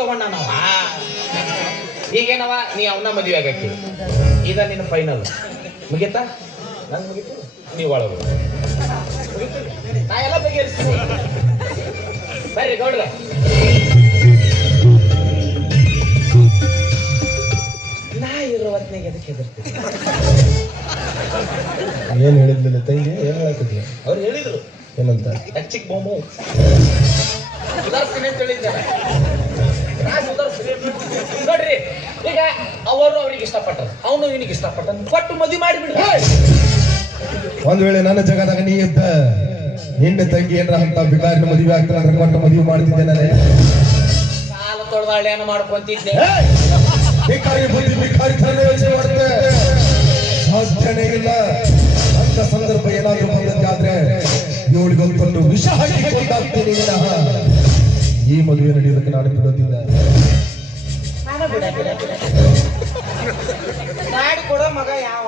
ತಗೊಂಡ ನಾವ. ಈಗೇನವ? ನೀ ಅವನ ಮದುವೆ ಆಗಕ್ಕೆ. ಇದ ನಿನ್ನ ಫೈನಲ್ ಮುಗೀತಾ? ನನ್ ಮುಗಿತು. ನೀವು ಒಳಗ? ನಾ ಎಲ್ಲ ಬಗೆಹರಿಸ್ತೀನಿ. ಬರ್ರಿ ಗೌಡ್ರ. ನಾ ಇರೋ ಹೊತ್ನಾಗ ಎದಕ್ಕೆ ಹೆದರ್ತೀನಿ ಏನ್ ಹೇಳಿದ್ಮೇಲೆ ತಂಗಿ? ಏನ್ ಹೇಳತ್ತಿದ್ಯ ಅವ್ರು ಹೇಳಿದ್ರು. ಏನಂತ? ಹೆಚ್ಚಿಗೆ ಬೊಂಬು ಸುಧಾರಿಸ್ತೀನಿ ಅಂತ ಹೇಳಿದ್ದಾರೆ ನೋಡ್ರಿ ಈಗ ಅವರು ಅವ್ರಿಗೆ ಇಷ್ಟಪಟ್ಟರು. ಅವನು ಇವನಿಗೆ ಇಷ್ಟಪಟ್ಟನು. ಕೊಟ್ಟು ಮದುವೆ ಮಾಡಿಬಿಡ್ರಿ ಒಂದ್ ವೇಳೆ ನನ್ನ ಜಗದಾಗ ನೀ ಇದ್ದ ನಿನ್ನ ತಂಗಿ ಏನ್ರ ಅಂತ ಬಿಕಾರಿನ ಮದುವೆ ಆಗ್ತಾರ ಅಂದ್ರೆ ಕೊಟ್ಟು ಮದುವೆ ಮಾಡ್ತಿದ್ದೆ ನಾನೇ. ಸಾಲ ತೊಳೆದಾಳ್ಯಾನ ಮಾಡ್ಕೊಂತಿದ್ದೆ. ಬಿಕಾರಿ ಬುದ್ಧಿ ಭಿಕಾರಿ ತರನೇ ಯೋಚನೆ ಮಾಡುತ್ತೆ. ಸಾಧ್ಯನೇ ಇಲ್ಲ. ಅಂತ ಸಂದರ್ಭ ಏನಾದ್ರೂ ಬಂದದ್ದಾದ್ರೆ ಇವಳಿಗೊಂದು ವಿಷ ಹಾಕಿ ಕೊಂದಾಗ್ತೀನಿ ವಿನಃ ಈ ಮದುವೆ ನಡೆಯೋದಕ್ಕೆ ನಾನು ಬಿಡೋದಿಲ್ಲ ಮಗ ಯಾವ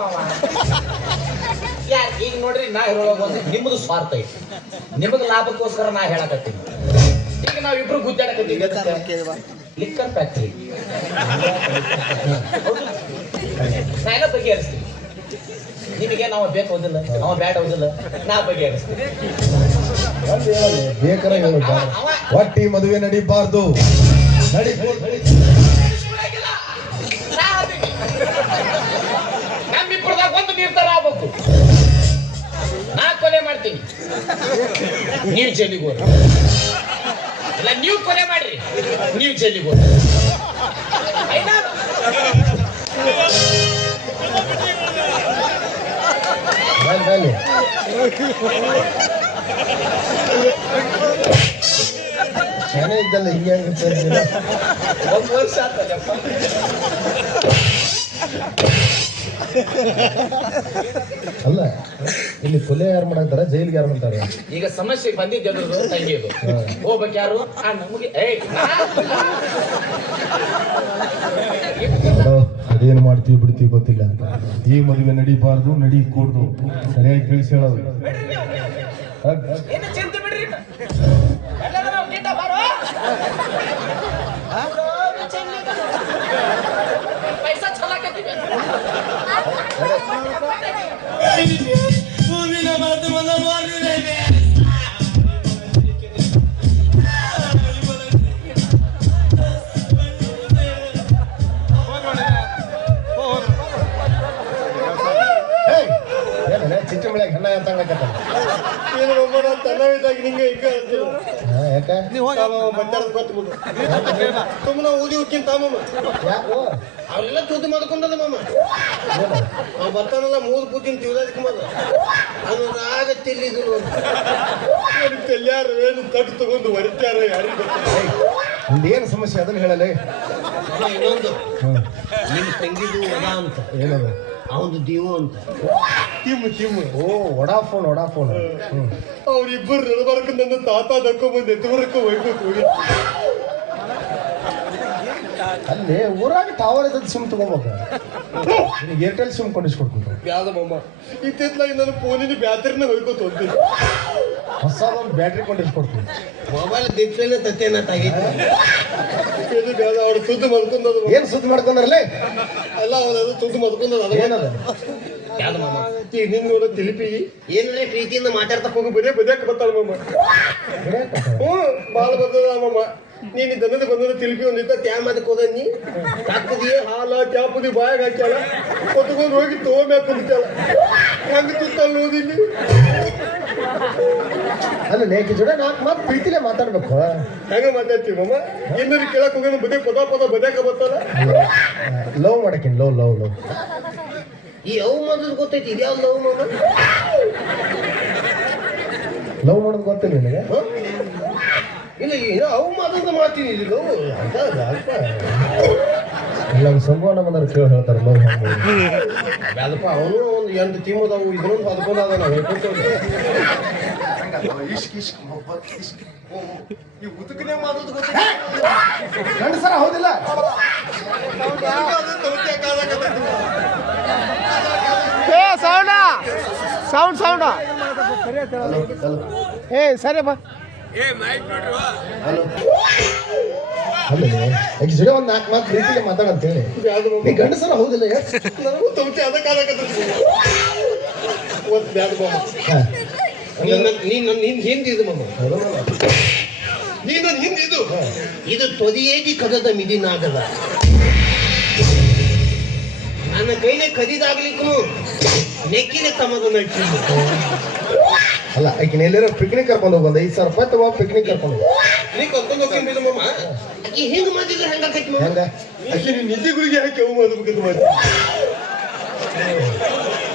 ಯಾರ್ ಈಗ ನೋಡ್ರಿ ನಾ ಹೇಳೋವಾಗ ಒಂದು ನಿಮ್ಮದು ಸ್ವಾರ್ಥ ಐತಿ. ನಿಮಗೆ ಲಾಭಕ್ಕೋಸ್ಕರ ನಾ ಹೇಳಕತ್ತೀನಿ. ಈಗ ನಾವಿಬ್ರು ಗುದ್ದಾಡಕತ್ತೀವಿ. ಲಿಕ್ಕರ್ ಫ್ಯಾಕ್ಟ್ರಿ ನಾ ಎಲ್ಲ ಬಗೆಹರಿಸ್ತೀನಿ. ನಿಮಗೆ ನಾವು ಬೇಕು ಹೋದಿಲ್ಲ ನಾವು ಬ್ಯಾಟ್ ಹೋದಿಲ್ಲ ನಾ ಬಗೆಹರಿಸ್ತೀನಿ. ಬೇಕಾರ ಒಟ್ಟಿ ಮದುವೆ ನಡೀಬಾರ್ದು. ನಡಿ ನಮ್ಮಿಬ್ಬರದಾಗ ಒಂದು ನಿರ್ಧಾರ ಆಗ್ಬೇಕು. ನಾ ಕೊಲೆ ಮಾಡ್ತೀನಿ. ನೀವು ಜೈಲಿಗೆ ಹೋಗ್ರಿ ಇಲ್ಲ ನೀವು ಕೊಲೆ ಮಾಡ್ರಿ. ನೀವು ಜೈಲಿಗೆ ಆಯ್ತಾ? ಬನ್ನಿ, ಚೆನ್ನಾಗಿ ಇದ್ದಲ್ಲ ಹಿಂಗೆ ಒಂದು ವರ್ಷ ಆಗ್ತದಪ್ಪ ಅಲ್ಲ ಇಲ್ಲಿ ಕೊಲೆ ಯಾರು ಮಾಡಾಕ್ತಾರ? ಜೈಲಿಗೆ ಯಾರು ಮಾಡ್ತಾರ? ಈಗ ಸಮಸ್ಯೆ ಬಂದಿದ್ದು ತಂಗಿದು ಹೋಗ್ಬೇಕು ಯಾರು? ಆ ನಮಗೆ ಅದೇನು ಮಾಡ್ತೀವಿ ಬಿಡ್ತೀವಿ ಗೊತ್ತಿಲ್ಲ. ಈ ಮದುವೆ ನಡಿಬಾರ್ದು ನಡಿ ಕೂಡ್ದು ಸರಿಯಾಗಿ ತಿಳಿಸಿ ಹೇಳೋದು. ಹೌದ್? ಏನು ಚಿಂತೆ ಬಿಡ್ರಿ ಎಲ್ಲಾದ್ರೂ ನಾವು ಗಿಟ್ಟ ಬಾರೋ. ಪೈಸಾ ಛಲಾಕತ್ತೀವಿ. ಸುಮ್ಮನೆ ಊದಿ ಹೋಗ್ಕಿಂತ ಮಾಮ. ಯಾಕೋ? ಅವರೆಲ್ಲ ತುದಿ ಮಾಡ್ಕೊಂಡದ ಮಾಮ? ಅವ್ ಬರ್ತಾನಲ್ಲ ಮೂರು ಪೂಜಿನ ತಿಳ್ದಕ್ಕೆ ಮಾದ ಅದು ಆಗ ತಿಲ್ಲಿದ್ರು ತೆಲ್ಯಾರ ಏನು ತಟ್ಟು ತಗೊಂಡು ಹೊರಿತ್ಯಾರ ಯಾರಿಗೆ ಏನು ಸಮಸ್ಯೆ ಅದನ್ನ ಹೇಳಲೇ? ಇನ್ನೊಂದು. ನಿಮ್ ನಿಮ್ಮ ತಂಗಿದು ಅದ ಅಂತ. ಏನದು? ಅವನು ದೀವು ಅಂತ. ತಿಮ್ಮು ತಿಮ್ಮು. ಓ ವಡಾಫೋನ್ ವಡಾಫೋನ್. ಹ್ಞೂ ಅವ್ರಿಬ್ಬರು ನಡಬಾರ್ಕ ನನ್ನ ತಾತ ದಕ್ಕೊಂಬಂದು ಎತ್ತುವರಕ್ಕೆ ಹೋಗ್ಬೇಕು. ಅಲ್ಲಿ ಊರಾಗ ಟವರ್ ಇದ್ದದ್ದು ಸಿಮ್ ತಗೋಬೇಕು. ಏರ್ಟೆಲ್ ಸಿಮ್ ಕೊಂಡಿಸ್ಕೊಡ್ತೀನಿ. ಯಾವ್ದ ಮಾಮ. ಇತ್ತಿತ್ಲಾಗಿ ನನ್ನ ಫೋನಿನ ಬ್ಯಾಟ್ರಿನ ಹೋಯ್ಕೋತ ಹೋಗ್ತೀನಿ ಹೊಸದೊಂದು ಬ್ಯಾಟ್ರಿ ಕೊಂಡಿಸ್ಕೊಡ್ತೀನಿ ಮೊಬೈಲ್ ದಿಪ್ಸೇನೆ ತತ್ತೇನ ತಾಗೈತಿ ಇದು ಬೇಡ ಅವ್ರು ಸುದ್ದಿ ಮಾಡ್ಕೊಂಡದು ಏನ್ ಸುದ್ದಿ ಮಾಡ್ಕೊಂಡ್ರಲ್ಲ? ಅಲ್ಲ ಅವನದು ಸುದ್ದಿ ಮಾಡ್ಕೊಂಡದ ಏನದ? ಯಾವ್ದು ಮಾಮ? ಈಗ ನಿನ್ ನೋಡ ತಿಲಿಪಿ. ರೀ ಪ್ರೀತಿಯಿಂದ ಮಾತಾಡ್ತಾ ಹೋಗಿ. ಬರೇ ಬದಿಯಕ್ಕೆ ಬರ್ತಾಳ ಮಾಮ. ಹ್ಞೂ ಬಾಳ ಬರ್ತದ ಮಾಮ. ನೀನು ದನದ ಬಂದದ ತಿಲಿಪಿ ಒಂದಿತ್ತ ತ್ಯಾ ಅದಕ್ಕೆ ಹೋದ ನೀ. ಹಾಕದಿ ಹಾಲ ಚಾಪುದಿ ಬಾಯಾಗ ಹಾಕ್ಯಾಳ. ಕೊತ್ಕೊಂಡು ಹೋಗಿ ತೋಮ್ಯಾಕ ಕುಂತಾಳ ಹೆಂಗ ತಿಂತಾಳ ಓದಿಲ್ಲಿ ಅಲ್ಲ ನೇಕಿ ಜೋಡ ನಾಲ್ಕು ಮಾತು ಪ್ರೀತಿಲೆ ಮಾತಾಡ್ಬೇಕು. ಹೆಂಗ ಮಾತಾಡ್ತೀವಿ ಮಮ್ಮ ಇನ್ನೊಂದು ಕೇಳಕ್ ಹೋಗೋಣ ಬದೇ ಪದ ಪದ ಬದ್ಯಾಕ ಬರ್ತದ ಲವ್ ಮಾಡಕಿನ್ ಲವ್ ಲವ್ ಲವ್. ಈ ಅವು ಮಾಡೋದು ಗೊತ್ತೈತಿ ಇದ್ಯಾವ ಲವ್ ಮಮ್ಮ ಲವ್ ಮಾಡೋದು ಗೊತ್ತಿಲ್ಲ ನಿನಗೆ? ಇಲ್ಲ ಇಲ್ಲ ಅವು ಮಾತಾಡ್ದ ಮಾಡ್ತೀನಿ ಇದು ಲವ್. ಅಂತ ಅಲ್ಪ ನಮ್ಮ ಸಂಭವನ ಬಂದ್ರೆ ಕೇಳಿ ಹೇಳ್ತಾರೆ ಅದಪ್ಪ ಅವನು ಒಂದು ಎಂಟು ಟೀಮ್ ಅದಾವು ಇದನ್ನೊಂದು ಅದಕ್ಕೊಂದು ಅದ ನಾವು ಗಂಡಸರ ಹೌದಿಲ್ಲ? ಏ ಸೌಂಡ! ಸೌಂಡ್ ಸೌಂಡ! ಸರಿ ಬಾ ಏ ಮೈಕ್ ನೋಡ್ರಿ ಹಲೋ. ಅಲ್ಲ ಆಕಿ ಒಂದು ಒಂದ್ ನಾಲ್ಕು ಮಾತು ಪ್ರೀತಿಗೆ ಮಾತಾಡಂತೇಳಿ. ನೀ ಗಂಡಸರ ಹೌದಿಲ್ಲ? ನನಗೂ ತೌತಿ ಅದ ಕಾಲಕತ್ತ ಒತ್ ಬ್ಯಾಡ ಮಾಮ. ನೀನು ನೀನ್ ನನ್- ನನ್ನ ಹಿಂದ್ ಹಿಂದಿದು ಮಾಮ ನೀನು ಹಿಂದಿದು ಇದು ತೊದಿಯೇದಿ ಕದದ ಮಿದಿನಾಗದ. ನನ್ನ ಕೈಲೇ ಕದಿದಾಗ್ಲಿಕ್ಕೂ ನೆಕ್ಕಿನ ತಮದ ನಟ್ಟಿ ಅಲ್ಲ ಆಕಿನ ಎಲ್ಲಾರ ಪಿಕ್ನಿಕ್ ಕರ್ಕೊಂಡು ಹೋಗ್ಬಂದ ಐದು ಸಾವಿರ ರೂಪಾಯಿ ತಗೋ ಪಿಕ್ನಿಕ್ ಕರ್ಕೊಂಡು ಹೋಗು. ನೀ ಕರ್ಕೊಂಡು ಹೋಗ್ತೀನಿ ಮಮ್ಮ ಆಕಿ ಹಿಂಗ್ ಮಾಡಿದ್ರೆ ಹೆಂಗಾಕೈತಿ ಮಾಮ? ಹೆಂಗ? ಆಕಿ ನೀನ್ ನಿದ್ದೆಗಳಿಗೆ ಹಾಕಿ ಅವು ಮಾಡ್ಬೇಕಂತ ಮಾಡಿ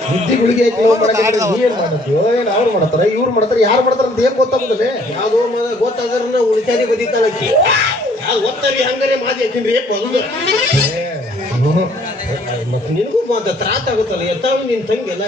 ಬುದ್ಧಿ ಗುಳಿಗೆ ಹಾಕಿ ಲವ್ ಮಾಡಕ್ಕೆ ನೀ ಏನ್ ಮಾಡತ್ತೀಯೋ ಏನ್ ಅವ್ರು ಮಾಡ್ತಾರ? ಇವ್ರು ಮಾಡ್ತಾರ? ಯಾರು ಮಾಡ್ತಾರ ಅಂತ ಏನ್ ಗೊತ್ತಾಗುದಿಲ್ಲ? ಯಾವ್ದೋ ಮನ ಗೊತ್ತಾದ್ರ ಉಳಿತಾರಿ ಬದಿತಾಳ ಆಕಿ. ಯಾವ್ದು ಒತ್ತರಿ ಹಂಗಾರೆ ಮಾದಿ ಹಾಕಿನ್ರಿ ಪೊಲ್ದು ಹ್ಮ್. ನಿನಗೂ ಮಾತ ತ್ರಾತ ಆಗುತ್ತಲ್ಲ ಎತ್ತಾಳು ನಿನ್ ತಂಗಿ ಎಲ್ಲ